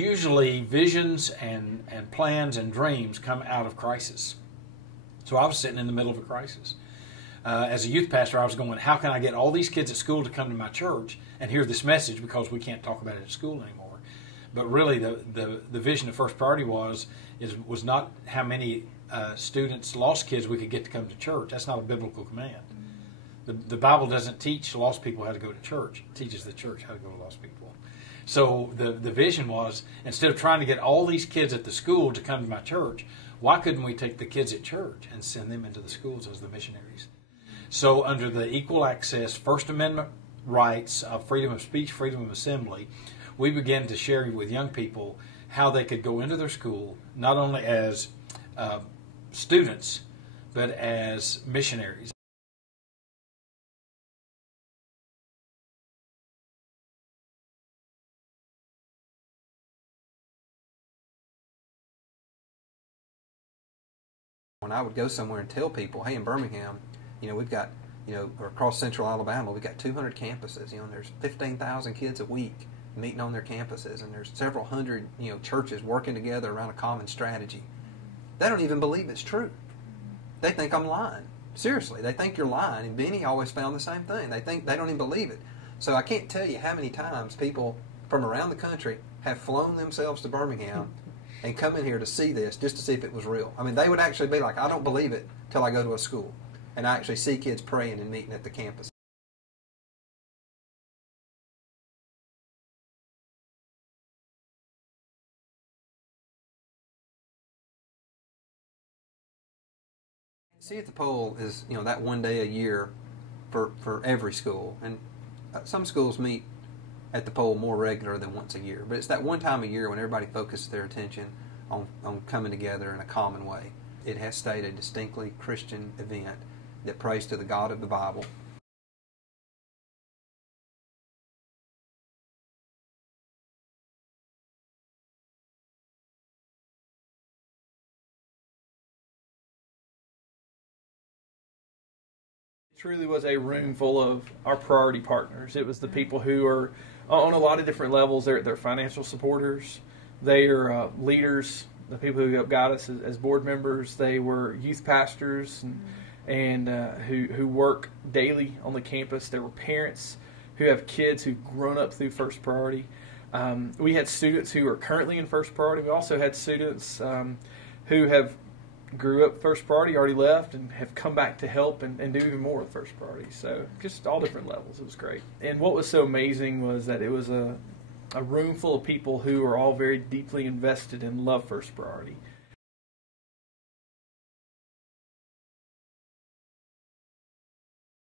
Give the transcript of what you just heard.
Usually visions and plans and dreams come out of crisis. So I was sitting in the middle of a crisis. As a youth pastor, I was going, how can I get all these kids at school to come to my church and hear this message, because we can't talk about it at school anymore. But really the vision of First Priority was not how many students, lost kids, we could get to come to church. That's not a biblical command. The Bible doesn't teach lost people how to go to church. It teaches the church how to go to lost people. So the vision was, instead of trying to get all these kids at the school to come to my church, why couldn't we take the kids at church and send them into the schools as the missionaries? So under the equal access First Amendment rights of freedom of speech, freedom of assembly, we began to share with young people how they could go into their school, not only as students, but as missionaries. When I would go somewhere and tell people, hey, in Birmingham, we've got, or across central Alabama, we've got 200 campuses, and there's 15,000 kids a week meeting on their campuses, and there's several hundred, churches working together around a common strategy. They don't even believe it's true. They think I'm lying. Seriously, they think you're lying, and Benny always found the same thing. They don't even believe it. So I can't tell you how many times people from around the country have flown themselves to Birmingham and come in here to see this, just to see if it was real. I mean, they would actually be like, I don't believe it till I go to a school and I actually see kids praying and meeting at the campus. See at the Pole is, that one day a year for every school. And some schools meet at the Pole more regular than once a year. But it's that one time a year when everybody focuses their attention on coming together in a common way. It has stayed a distinctly Christian event that prays to the God of the Bible. It truly was a room full of our priority partners. It was the people who are on a lot of different levels. They're financial supporters. They are leaders, the people who help guide us as board members. They were youth pastors and who work daily on the campus. There were parents who have kids who've grown up through First Priority. We had students who are currently in First Priority. We also had students who have grew up First Priority, already left, and have come back to help and do even more with First Priority. So just all different levels. It was great. And what was so amazing was that it was a room full of people who are all very deeply invested and love First Priority.